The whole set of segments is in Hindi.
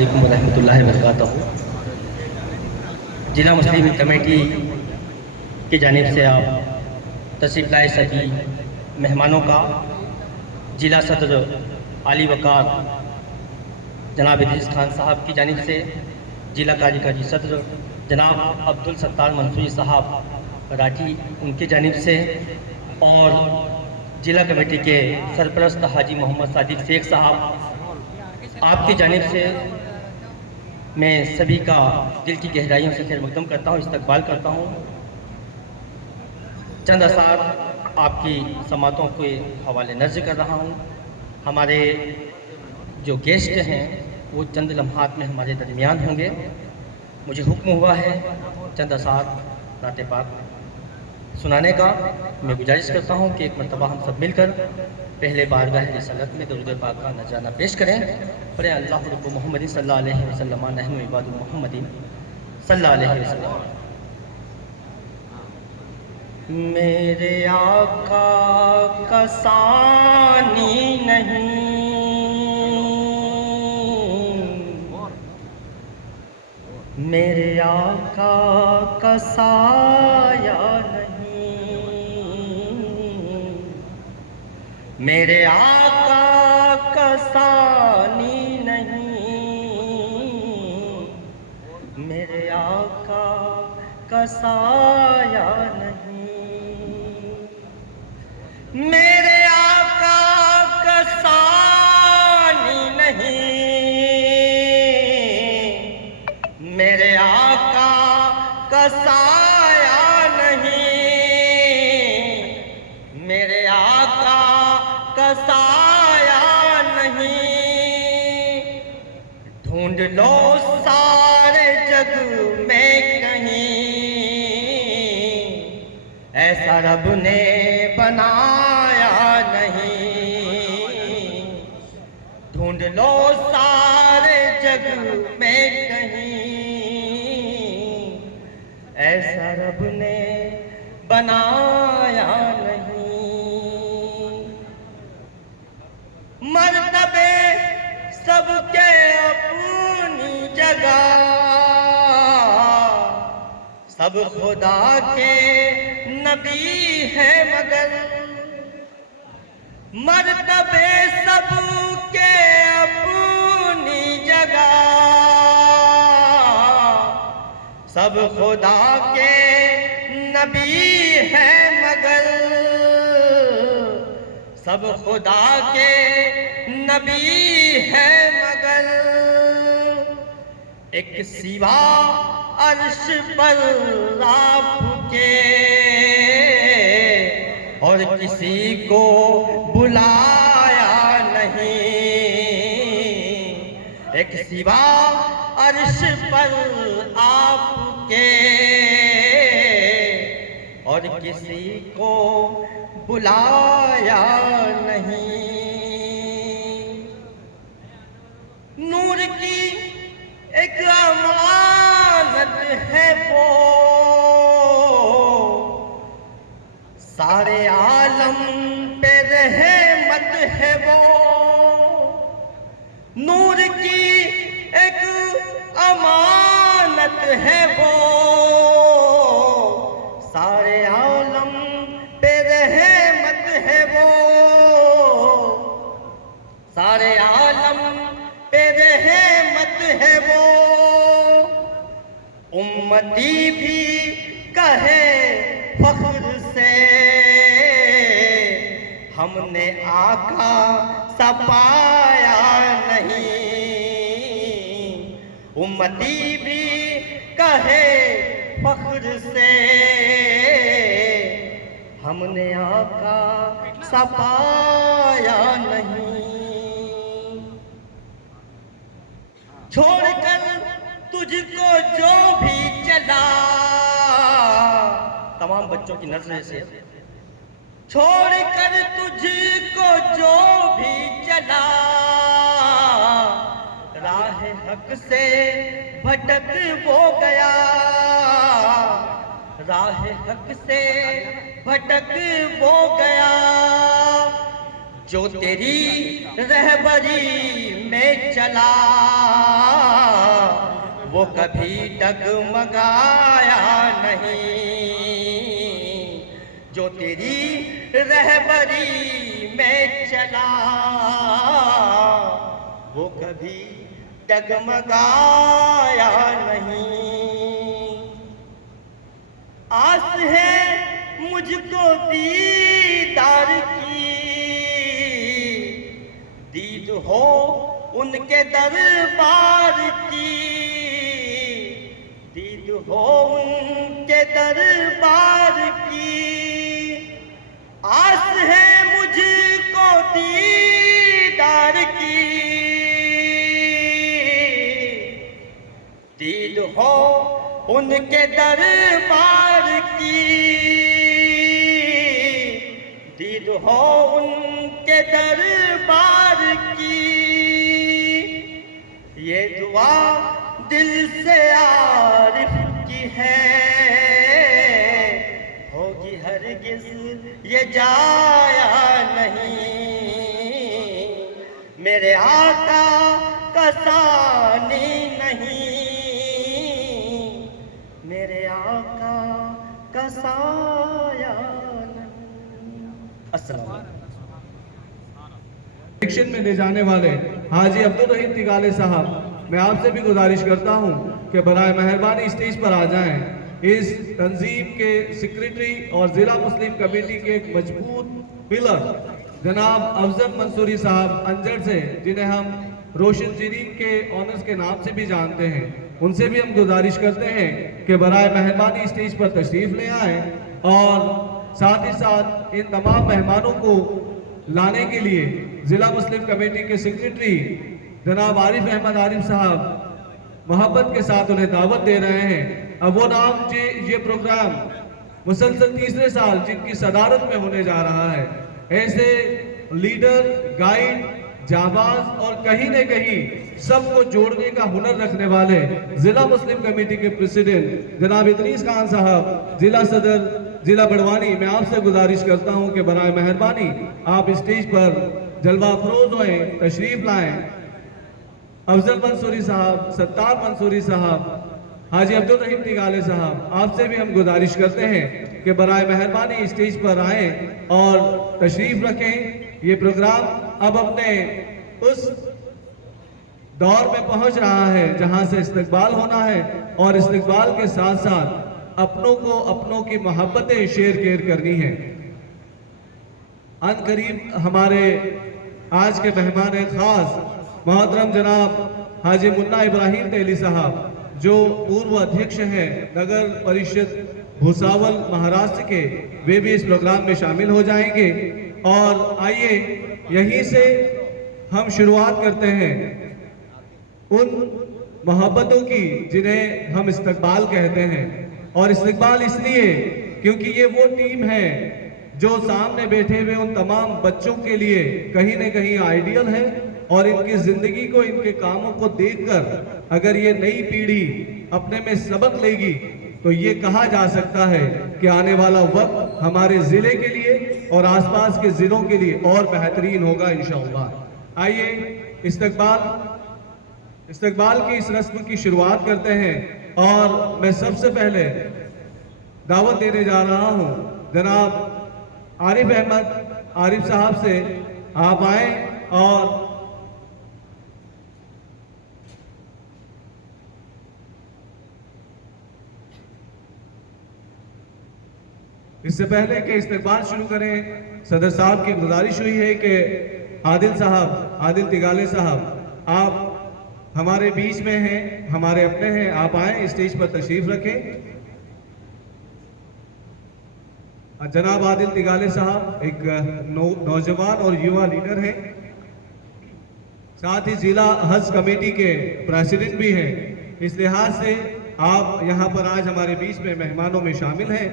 अस्सलामुअलैकुम वरहमतुल्लाहि वबरकातुहू। जिला मुस्लिम कमेटी की जानिब से आप तशरीफ़ लाए सभी मेहमानों का जिला सदर आली वकार जनाब इदरीस खान साहब की जानिब से, जिला कार्यकारी सदर जनाब अब्दुल सत्तार मंसूरी साहब राठी उनकी जानिब से, और जिला कमेटी के सरपरस्त हाजी मोहम्मद सादिक शेख साहब आपकी जानिब से मैं सभी का दिल की गहराइयों से खैर मकदम करता हूँ, इस्तकबाल करता हूँ। चंद असार आपकी समातों के हवाले नज़र कर रहा हूँ। हमारे जो गेस्ट हैं वो चंद लम्हात में हमारे दरमियान होंगे। मुझे हुक्म हुआ है चंद असार नाते पाक सुनाने का। मैं गुजारिश करता हूँ कि एक मरतबा हम सब मिलकर पहले बारगाह रिसालत में दरूद पाक का नजराना पेश करें। पढ़े अल्लाह रब्बु मुहम्मद सल्लल्लाहु अलैहि वसल्लम नहनु इबादु मुहम्मदिन सल्लल्लाहु अलैहि वसल्लम। मेरे आका का सानी नहीं, मेरे आका का साया नहीं, मेरे आका का सानी नहीं, मेरे आका का साया नहीं, मेरे आका का सानी नहीं, मेरे आका का साया नहीं, मेरे आका का साया नहीं। ढूंढ लो सारे जग में कहीं, ऐसा रब ने बनाया नहीं। ढूंढ लो सारे जग में कहीं, ऐसा रब ने बनाया नहीं। मर्तबे सबके अपनी जगह, सब खुदा के नबी है मगर, मर्तबे सबके अपनी जगह, सब खुदा के नबी है मगर, सब खुदा के नबी है मगर, एक सिवा अर्श पर आपके और किसी को बुलाया नहीं। एक सिवा अर्श पर आपके और किसी को बुलाया नहीं। नूर की एक अमानत है वो, सारे आलम पे रहमत है वो। नूर की एक अमानत है वो, सारे आलम पे रहमत है वो, सारे आलम पे रहमत है वो। उम्मती भी कहे फख्र से, हमने आका सा पाया नहीं। उम्मती भी कहे फख्र से, हमने आका सा पाया नहीं। छोड़कर तुझको जो भी चला, तमाम बच्चों की नजर से, छोड़कर तुझको जो भी चला, राह हक से भटक वो गया, राह हक से भटक वो गया। जो तेरी रहबरी में चला, वो कभी डगमगाया नहीं, जो तेरी रहबरी में चला वो कभी डगमगाया नहीं। आस है मुझको दीदार की, दीद हो उनके दरबार की, दीद हो उनके दरबार की। आस है मुझको दीदार की, दीद हो उनके दरबार की, दीद हो उनके दरबार की। ये दुआ दिल से आरिफ की है, होगी हरगिज़ ये जाया नहीं। मेरे आका का सानी नहीं, मेरे आका का साया नहीं। अस्सलाम। इलेक्शन में ले जाने वाले हाजी अब्दुल रहीम तिगाले साहब, मैं आपसे भी गुजारिश करता हूं कि बराए मेहरबानी स्टेज पर आ जाएं। इस तंजीम के सेक्रेटरी और ज़िला मुस्लिम कमेटी के एक मजबूत पिलर जनाब अफजल मंसूरी साहब अंजड़ से, जिन्हें हम रोशन जरीन के ऑनर्स के नाम से भी जानते हैं, उनसे भी हम गुजारिश करते हैं कि बराए मेहरबानी स्टेज पर तशरीफ़ ले आएँ और साथ ही साथ इन तमाम मेहमानों को लाने के लिए ज़िला मुस्लिम कमेटी के सेक्रेटरी जनाब आरिफ अहमद आरिफ साहब मोहब्बत के साथ उन्हें दावत दे रहे हैं। अब वो नाम ये प्रोग्राम मुसलसल तीसरे साल जिनकी सदारत में होने जा रहा है, ऐसे लीडर, गाइड, जाबाज और कहीं न कहीं सबको जोड़ने का हुनर रखने वाले ज़िला मुस्लिम कमेटी के प्रेसिडेंट जनाब इदरीस खान साहब, ज़िला सदर ज़िला बड़वानी, मैं आपसे गुजारिश करता हूं कि बराए मेहरबानी आप स्टेज पर जलवा अफरोज होएं, तशरीफ लाएं। अफजल मंसूरी साहब, सत्तार मंसूरी साहब, हाजी अब्दुल रहीम तिगाले साहब, आपसे भी हम गुजारिश करते हैं कि बराए मेहरबानी स्टेज पर आएं और तशरीफ रखें। ये प्रोग्राम अब अपने उस दौर में पहुंच रहा है जहां से इस्तकबाल होना है और इस्तकबाल के साथ साथ अपनों को अपनों की मोहब्बतें शेयर केयर करनी है। अन करीब हमारे आज के मेहमान खास मोहतरम जनाब हाजी मुन्ना इब्राहिम तेली साहब, जो पूर्व अध्यक्ष हैं नगर परिषद भुसावल महाराष्ट्र के, वे भी इस प्रोग्राम में शामिल हो जाएंगे। और आइए यहीं से हम शुरुआत करते हैं उन मोहब्बतों की जिन्हें हम इस्तकबाल कहते हैं। और इस्तकबाल इसलिए क्योंकि ये वो टीम है जो सामने बैठे हुए उन तमाम बच्चों के लिए कहीं न कहीं आइडियल है और इनकी जिंदगी को, इनके कामों को देखकर अगर ये नई पीढ़ी अपने में सबक लेगी तो ये कहा जा सकता है कि आने वाला वक्त हमारे जिले के लिए और आसपास के जिलों के लिए और बेहतरीन होगा इंशाअल्लाह। आइए इस्तकबाल की इस रस्म की शुरुआत करते हैं और मैं सबसे पहले दावत देने जा रहा हूं जनाब आरिफ अहमद आरिफ साहब से, आप आए और इससे पहले कि इस्तकबाल शुरू करें, सदर साहब की गुजारिश हुई है कि आदिल साहब, आदिल तिगाले साहब, आप हमारे बीच में हैं, हमारे अपने हैं, आप आए स्टेज पर तशरीफ रखें। जनाब आदिल तिगाले साहब एक नौजवान और युवा लीडर हैं, साथ ही जिला हज कमेटी के प्रेसिडेंट भी हैं। इस लिहाज से आप यहां पर आज हमारे बीच में मेहमानों में शामिल हैं।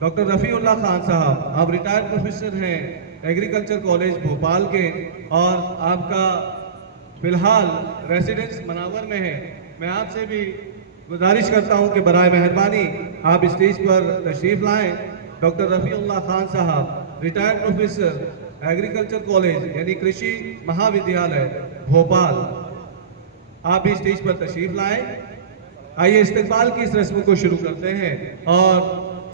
डॉक्टर रफ़ीउल्लाह खान साहब, आप रिटायर्ड प्रोफेसर हैं एग्रीकल्चर कॉलेज भोपाल के और आपका फिलहाल रेसिडेंस मनावर में है। मैं आपसे भी गुजारिश करता हूं कि बराए मेहरबानी आप स्टेज पर तशरीफ लाएं। डॉक्टर रफ़ीउल्लाह खान साहब, रिटायर्ड प्रोफेसर एग्रीकल्चर कॉलेज यानी कृषि महाविद्यालय भोपाल, आप भी स्टेज पर तशरीफ लाएं। आइए इस्तकबाल की इस रस्म को शुरू करते हैं और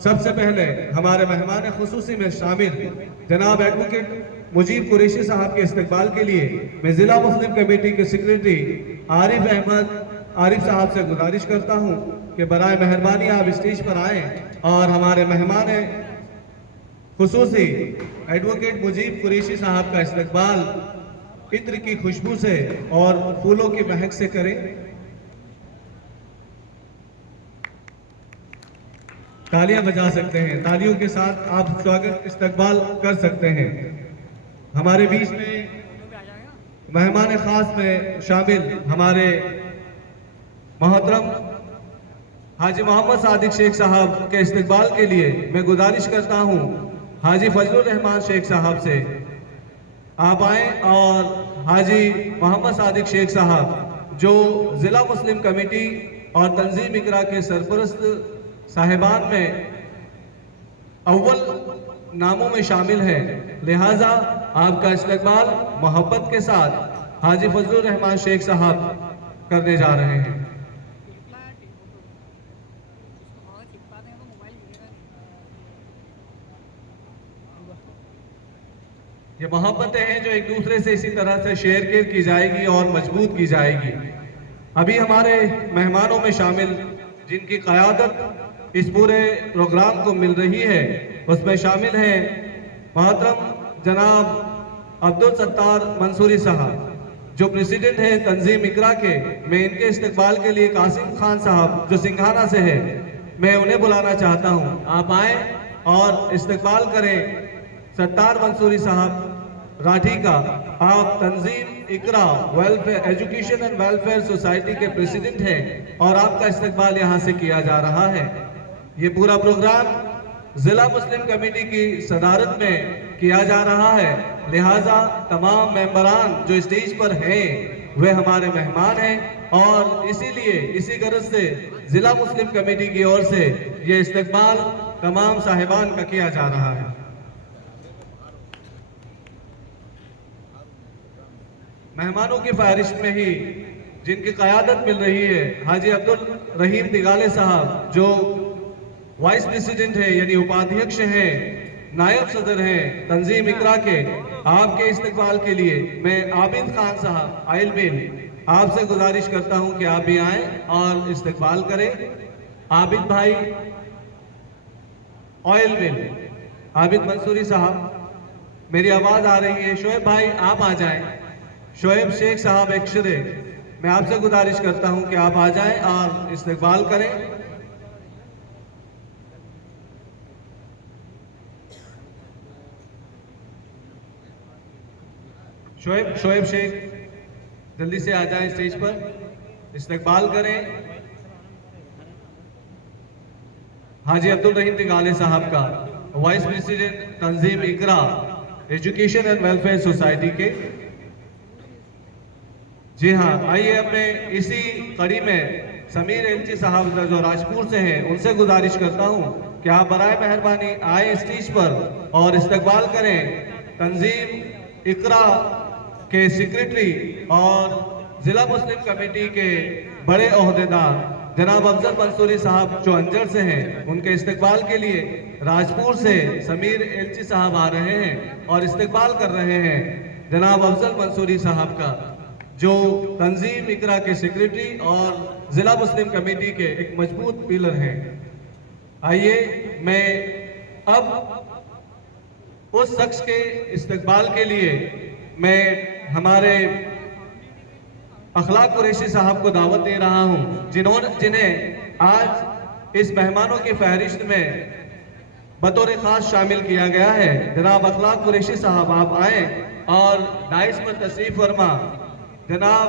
सबसे पहले हमारे मेहमान खुसूसी में शामिल जनाब एडवोकेट मुजीब कुरैशी साहब के इस्तकबाल के लिए मैं ज़िला मुस्लिम कमेटी के सेक्रेटरी आरिफ साहब से गुजारिश करता हूं कि बराए मेहरबानी आप स्टेज पर आएँ और हमारे मेहमान खुसूसी एडवोकेट मुजीब कुरैशी साहब का इस्तकबाल इत्र की खुशबू से और फूलों की महक से करें। तालियां बजा सकते हैं, तालियों के साथ आप स्वागत इस्तकबाल कर सकते हैं। हमारे बीच में मेहमान खास में शामिल हमारे मोहतरम हाजी मोहम्मद सादिक शेख साहब के इस्तकबाल के लिए मैं गुजारिश करता हूं हाजी फजलुर रहमान शेख साहब से आप आए और हाजी मोहम्मद सादिक शेख साहब जो ज़िला मुस्लिम कमेटी और तंजीम इकरा के सरपरस्त साहिबान में अव्वल नामों में शामिल है, लिहाजा आपका इस्तकबाल मोहब्बत के साथ हाजी फजलुर रहमान शेख साहब करने जा रहे हैं। ये मोहब्बतें हैं जो एक दूसरे से इसी तरह से शेयर की जाएगी और मजबूत की जाएगी। अभी हमारे मेहमानों में शामिल जिनकी क़यादत इस पूरे प्रोग्राम को मिल रही है उसमें शामिल हैं मोहतरम जनाब अब्दुल सत्तार मंसूरी साहब जो प्रेसिडेंट हैं तंजीम इकरा के। मैं इनके इस्तकबाल के लिए कासिम खान साहब जो सिंघाना से है, मैं उन्हें बुलाना चाहता हूं। आप आए और इस्तकबाल करें सत्तार मंसूरी साहब राठी का। आप Tanzeem Iqra welfare education and welfare society के प्रेसिडेंट हैं और आपका इस्तकबाल यहाँ से किया जा रहा है। ये पूरा प्रोग्राम ज़िला मुस्लिम कमेटी की सदारत में किया जा रहा है, लिहाजा तमाम मेंबरान जो स्टेज पर हैं वे हमारे मेहमान हैं और इसीलिए इसी गरज से ज़िला मुस्लिम कमेटी की ओर से ये इस्तकबाल तमाम साहिबान का किया जा रहा है। मेहमानों की फहरिस्त में ही जिनकी क़यादत मिल रही है हाजी अब्दुल रहीम तिगाले साहब जो वाइस प्रेसिडेंट है यानी उपाध्यक्ष हैं, नायब सदर हैं तंजीम इकरा के। आपके इस्तकबाल के लिए मैं आबिद खान साहब आयल मिल आपसे गुजारिश करता हूं कि आप भी आएँ और इस्तकबाल करें। आबिद भाई ऑयल मिल, आबिद मंसूरी साहब, मेरी आवाज़ आ रही है? शोएब भाई आप आ जाएं। शोएब शेख साहब एक्शरे, मैं आपसे गुजारिश करता हूं कि आप आ जाएं और इस्तकबाल करें। शोएब शेख जल्दी से आ जाएं स्टेज पर, इस्तकबाल करें हाजी अब्दुल रहीम तिगाले साहब का, vice president Tanzeem Iqra education and welfare society के। जी हाँ, आइए अपने इसी कड़ी में समीर एलची साहब जो राजपुर से हैं उनसे गुजारिश करता हूं कि आप बराए मेहरबानी आए स्टेज पर और इस्तकबाल करें तंजीम इकरा के सेक्रेटरी और ज़िला मुस्लिम कमेटी के बड़े ओहदेदार जनाब अफजल मंसूरी साहब जो अंजर से हैं। उनके इस्तकबाल के लिए राजपुर से समीर एलची साहब आ रहे हैं और इस्तकबाल कर रहे हैं जनाब अफजल मंसूरी साहब का जो तंजीम इकरा के सेक्रेटरी और ज़िला मुस्लिम कमेटी के एक मजबूत पिलर हैं। आइए मैं अब उस शख्स के इस्तकबाल के लिए मैं हमारे अखलाक कुरैशी साहब को दावत दे रहा हूं जिन्हें आज इस मेहमानों की फहरिस्त में बतौर खास शामिल किया गया है। जनाब अखलाक कुरैशी साहब आप आए और डाइस पर तशरीफ फरमा जनाब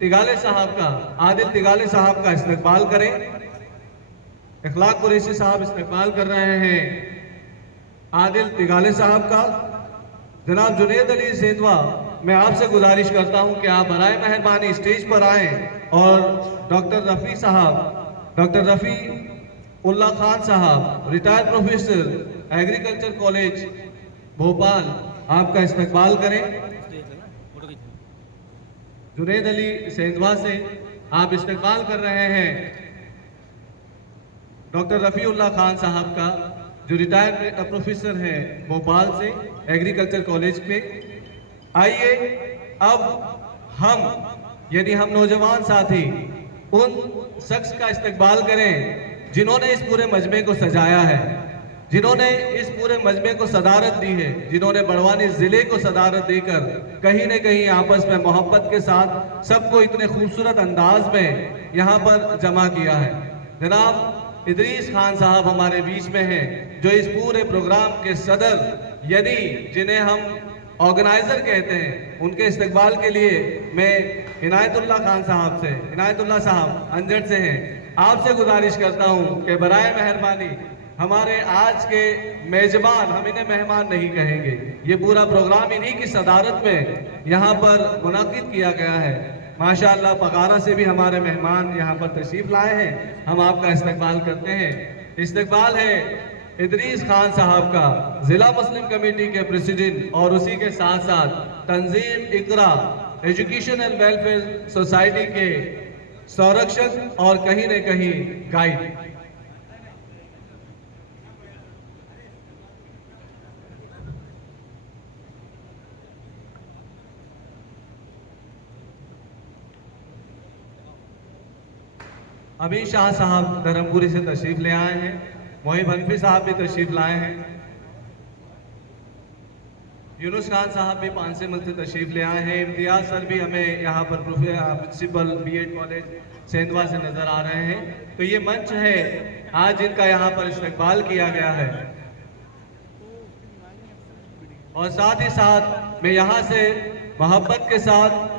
तिगाले साहब का, आदिल तिगाले साहब का इस्तकबाल करें। अखलाक कुरैशी साहब इस्तकबाल कर रहे हैं आदिल तिगाले साहब का। जनाब जुनेद अली सेंधवा, मैं आपसे गुजारिश करता हूं कि आप बराए मेहरबानी स्टेज पर आएं और डॉक्टर रफ़ी उल्ला खान साहब, retired professor, agriculture college Bhopal, आपका इस्तकबाल करें। जुनैद अली सेंधवा से आप इस्तकबाल कर रहे हैं डॉक्टर रफ़ीउल्लाह खान साहब का, जो रिटायर्ड प्रोफेसर हैं भोपाल से एग्रीकल्चर कॉलेज पे। आइए अब हम यानी हम नौजवान साथी उन शख्स का इस्तकबाल करें जिन्होंने इस पूरे मजमे को सजाया है, जिन्होंने इस पूरे मजमे को सदारत दी है, जिन्होंने बड़वानी ज़िले को सदारत देकर कहीं न कहीं आपस में मोहब्बत के साथ सबको इतने खूबसूरत अंदाज में यहाँ पर जमा किया है। जनाब इदरीस खान साहब हमारे बीच में हैं, जो इस पूरे प्रोग्राम के सदर यानी जिन्हें हम ऑर्गेनाइजर कहते हैं, उनके इस्तकबाल के लिए मैं इनायतुल्लाह खान साहब से, इनायतुल्लाह साहब अंजड़ से हैं, आपसे गुजारिश करता हूं कि बराए मेहरबानी हमारे आज के मेजबान, हम इन्हें मेहमान नहीं कहेंगे, ये पूरा प्रोग्राम इन्हीं की सदारत में यहाँ पर मुनाकिद किया गया है। माशाअल्लाह पगारा से भी हमारे मेहमान यहाँ पर तशरीफ लाए हैं, हम आपका इस्तकबाल करते हैं। इस्तकबाल है इदरीस खान साहब का, जिला मुस्लिम कमेटी के प्रेसिडेंट और उसी के साथ साथ तंजीम Iqra education and welfare society के संरक्षक और कहीं न कहीं गाइड। अमीन शाह साहब धर्मपुरी से तशरीफ ले आए हैं, मोहिब हनफी साहब भी तशरीफ लाए हैं, यूनुस खान साहब भी पानसेमल से तशरीफ ले आए हैं, इम्तियाज सर भी हमें यहाँ पर प्रिंसिपल बीएड कॉलेज सेंधवा से नजर आ रहे हैं। तो ये मंच है आज जिनका यहाँ पर इस्तकबाल किया गया है, और साथ ही साथ मैं यहाँ से मोहब्बत के साथ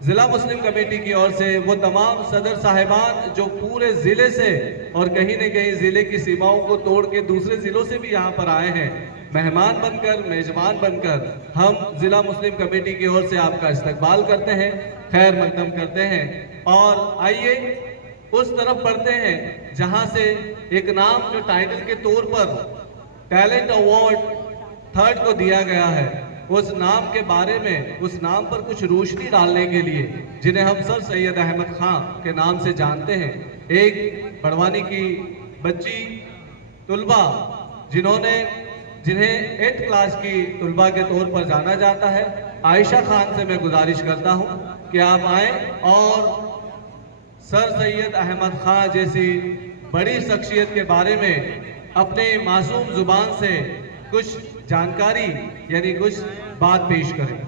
जिला मुस्लिम कमेटी की ओर से वो तमाम सदर साहिबान जो पूरे ज़िले से और कहीं न कहीं ज़िले की सीमाओं को तोड़ के दूसरे ज़िलों से भी यहाँ पर आए हैं, मेहमान बनकर, मेजबान बनकर, हम जिला मुस्लिम कमेटी की ओर से आपका इस्तकबाल करते हैं, खैर मकदम करते हैं। और आइए उस तरफ बढ़ते हैं जहाँ से एक नाम जो टाइटल के तौर पर टैलेंट अवार्ड 3rd को दिया गया है, उस नाम के बारे में, उस नाम पर कुछ रोशनी डालने के लिए, जिन्हें हम सर सैयद अहमद खां के नाम से जानते हैं, एक बड़वानी की बच्ची तुलबा जिन्हें 8th क्लास की तुलबा के तौर पर जाना जाता है, आयशा खान से मैं गुजारिश करता हूं कि आप आए और सर सैयद अहमद खां जैसी बड़ी शख्सियत के बारे में अपने मासूम जुबान से कुछ जानकारी यानी कुछ बात पेश करें।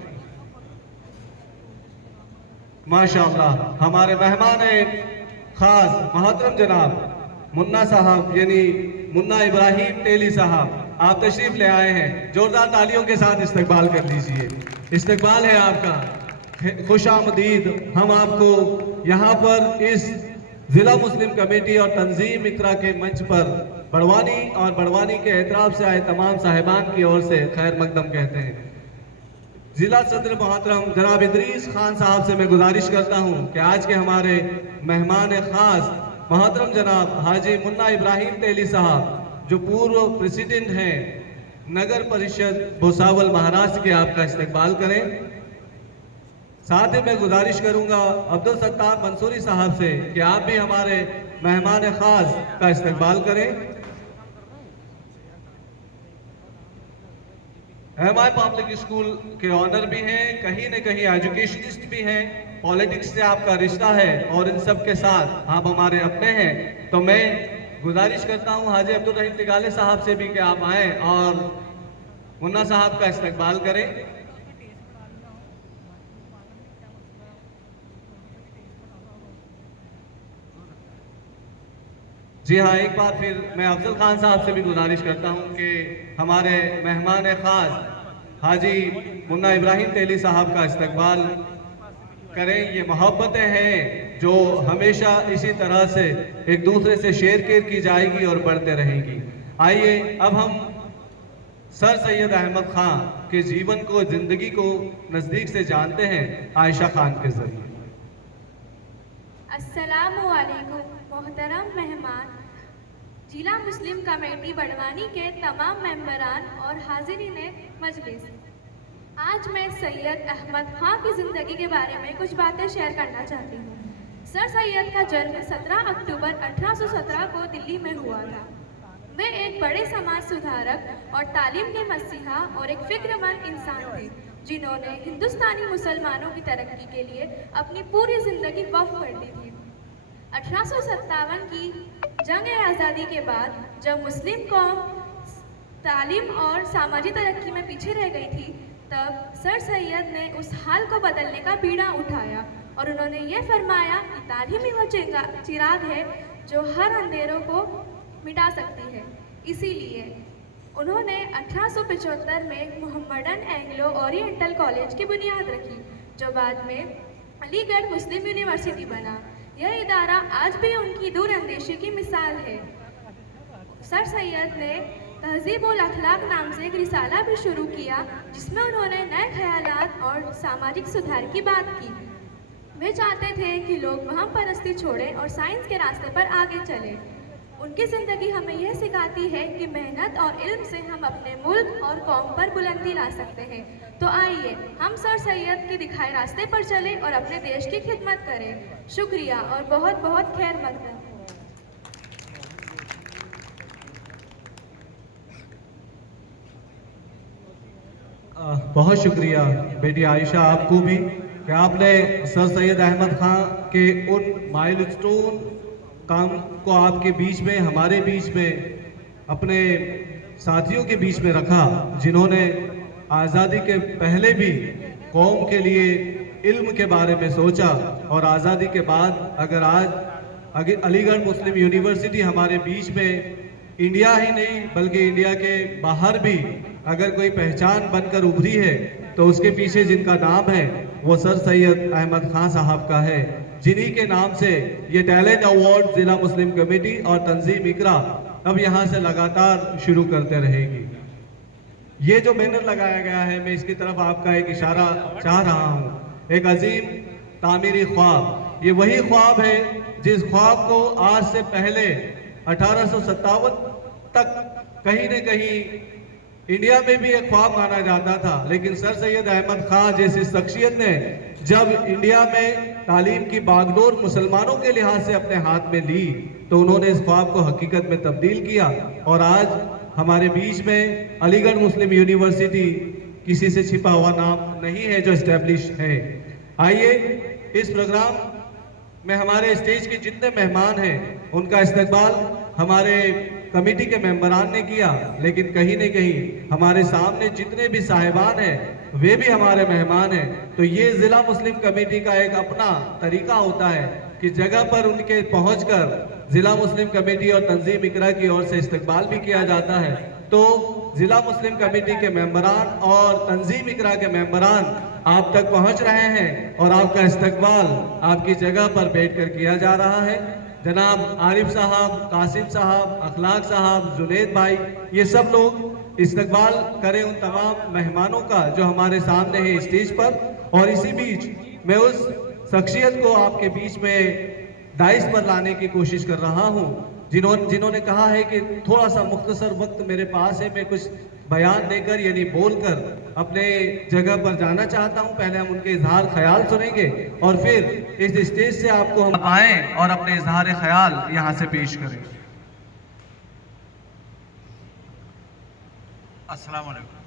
माशाअल्लाह हमारे मेहमान खास मोहतरम जनाब मुन्ना साहब यानी मुन्ना इब्राहिम तेली साहब, आप तशरीफ ले आए हैं, जोरदार तालियों के साथ इस्तकबाल कर लीजिए। इस्तकबाल है आपका, खुशामदीद। हम आपको यहाँ पर इस जिला मुस्लिम कमेटी और तंजीम इकरा के मंच पर बड़वानी और बड़वानी के एतराफ़ से आए तमाम साहिबान की ओर से खैर मकदम कहते हैं। जिला सदर मोहतरम जनाब इदरीस खान साहब से मैं गुजारिश करता हूँ कि आज के हमारे मेहमान खास मोहतरम जनाब हाजी मुन्ना इब्राहिम तेली साहब, जो पूर्व प्रेसिडेंट हैं नगर परिषद भुसावल महाराष्ट्र के, आपका इस्तकबाल करें। साथ ही मैं गुजारिश करूंगा अब्दुल सत्तार मंसूरी साहब से कि आप भी हमारे मेहमान खास का इस्तकबाल करें। एमआई पब्लिक स्कूल के ऑनर भी हैं, कहीं न कहीं एजुकेशनिस्ट भी हैं, पॉलिटिक्स से आपका रिश्ता है और इन सब के साथ आप हमारे अपने हैं। तो मैं गुजारिश करता हूं हाजी अब्दुल रहीम तिगाले साहब से भी कि आप आएँ और मुन्ना साहब का इस्तकबाल करें। जी हाँ, एक बार फिर मैं अफजल खान साहब से भी गुजारिश करता हूं कि हमारे मेहमान खास हाजी मुन्ना इब्राहिम तेली साहब का इस्तकबाल करें। ये मोहब्बतें हैं जो हमेशा इसी तरह से एक दूसरे से शेयर केयर की जाएगी और बढ़ते रहेंगी। आइए अब हम सर सैयद अहमद खां के जीवन को, जिंदगी को नज़दीक से जानते हैं आयशा खान के जरिए। अस्सलामु अलैकुम मोहतरम मेहमान, जिला मुस्लिम कमेटी बड़वानी के तमाम मेंबरान और हाजिरीन मजलिस, आज मैं सैयद अहमद खां की ज़िंदगी के बारे में कुछ बातें शेयर करना चाहती हूँ। सर सैयद का जन्म 17 अक्टूबर 1817 को दिल्ली में हुआ था। वे एक बड़े समाज सुधारक और तालीम के मसीहा और एक फिक्रमंद इंसान थे, जिन्होंने हिंदुस्तानी मुसलमानों की तरक्की के लिए अपनी पूरी ज़िंदगी वक्फ कर दी थी। 1857 की जंग आज़ादी के बाद जब मुस्लिम कौम तालीम और सामाजिक तरक्की में पीछे रह गई थी, तब सर सैयद ने उस हाल को बदलने का बीड़ा उठाया और उन्होंने ये फरमाया कि तालीम ही वो चिराग है जो हर अंधेरों को मिटा सकती है। इसीलिए उन्होंने 1875 में मोहम्मडन एंग्लो ओरिएंटल कॉलेज की बुनियाद रखी, जो बाद में अलीगढ़ मुस्लिम यूनिवर्सिटी बना। यह इदारा आज भी उनकी दूरअंदेशी की मिसाल है। सर सैयद ने तहज़ीब उल अखलाक नाम से एक रिसाला भी शुरू किया, जिसमें उन्होंने नए ख्यालात और सामाजिक सुधार की बात की। वे चाहते थे कि लोग वहम परस्ती छोड़ें और साइंस के रास्ते पर आगे चलें। उनकी ज़िंदगी हमें यह सिखाती है कि मेहनत और इल्म से हम अपने मुल्क और कौम पर बुलंदी ला सकते हैं। तो आइए हम सर सैयद के दिखाए रास्ते पर चलें और अपने देश की खिदमत करें। शुक्रिया और बहुत बहुत खैर मकदम। बहुत शुक्रिया बेटी आयशा आपको भी कि आपने सर सैयद अहमद खां के उन माइलस्टोन काम को आपके बीच में, हमारे बीच में, अपने साथियों के बीच में रखा, जिन्होंने आज़ादी के पहले भी कौम के लिए इल्म के बारे में सोचा और आज़ादी के बाद अगर अलीगढ़ मुस्लिम यूनिवर्सिटी हमारे बीच में इंडिया ही नहीं बल्कि इंडिया के बाहर भी अगर कोई पहचान बनकर उभरी है, तो उसके पीछे जिनका नाम है वो सर सैयद अहमद खां साहब का है, जिन्हीं के नाम से ये टैलेंट अवार्ड जिला मुस्लिम कमेटी और तंजीम इकरा अब यहाँ से लगातार शुरू करते रहेगी। ये जो बैनर लगाया गया है, मैं इसकी तरफ आपका एक इशारा चाह रहा हूँ। एक अजीम तामीरी ख्वाब, ये वही ख्वाब है जिस ख्वाब को आज से पहले 1857 तक कहीं न कहीं इंडिया में भी एक ख्वाब माना जाता था, लेकिन सर सैयद अहमद खां जैसी शख्सियत ने जब इंडिया में तालीम की बागडोर मुसलमानों के लिहाज से अपने हाथ में ली, तो उन्होंने इस ख्वाब को हकीकत में तब्दील किया और आज हमारे बीच में अलीगढ़ मुस्लिम यूनिवर्सिटी किसी से छिपा हुआ नाम नहीं है, जो इस्टेब्लिश है। आइए इस प्रोग्राम में हमारे स्टेज के जितने मेहमान हैं उनका इस्तकबाल हमारे कमेटी के मेंबरान ने किया, लेकिन कहीं न कहीं हमारे सामने जितने भी साहिबान हैं वे भी हमारे मेहमान हैं। तो ये ज़िला मुस्लिम कमेटी का एक अपना तरीका होता है कि जगह पर उनके पहुंचकर ज़िला मुस्लिम कमेटी और तंजीम इकरा की ओर से इस्तकबाल भी किया जाता है। तो ज़िला मुस्लिम कमेटी के मेंबरान और तंजीम इकरा के मेंबरान आप तक पहुंच रहे हैं और आपका इस्तकबाल आपकी जगह पर बैठकर किया जा रहा है। जनाब आरिफ साहब, कासिम साहब, अखलाक साहब, जुनेद भाई, ये सब लोग इस्तकबाल करें उन तमाम मेहमानों का जो हमारे सामने है स्टेज पर। और इसी बीच मैं उस शख्सियत को आपके बीच में दाइस पर लाने की कोशिश कर रहा हूँ जिन्होंने कहा है कि थोड़ा सा मुख्तसर वक्त मेरे पास है, मैं कुछ बयान देकर यानी बोलकर अपने जगह पर जाना चाहता हूं। पहले हम उनके इजहार ख्याल सुनेंगे और फिर इस स्टेज से आपको हम आए और अपने इजहार ख्याल यहां से पेश करें। अस्सलाम वालेकुम।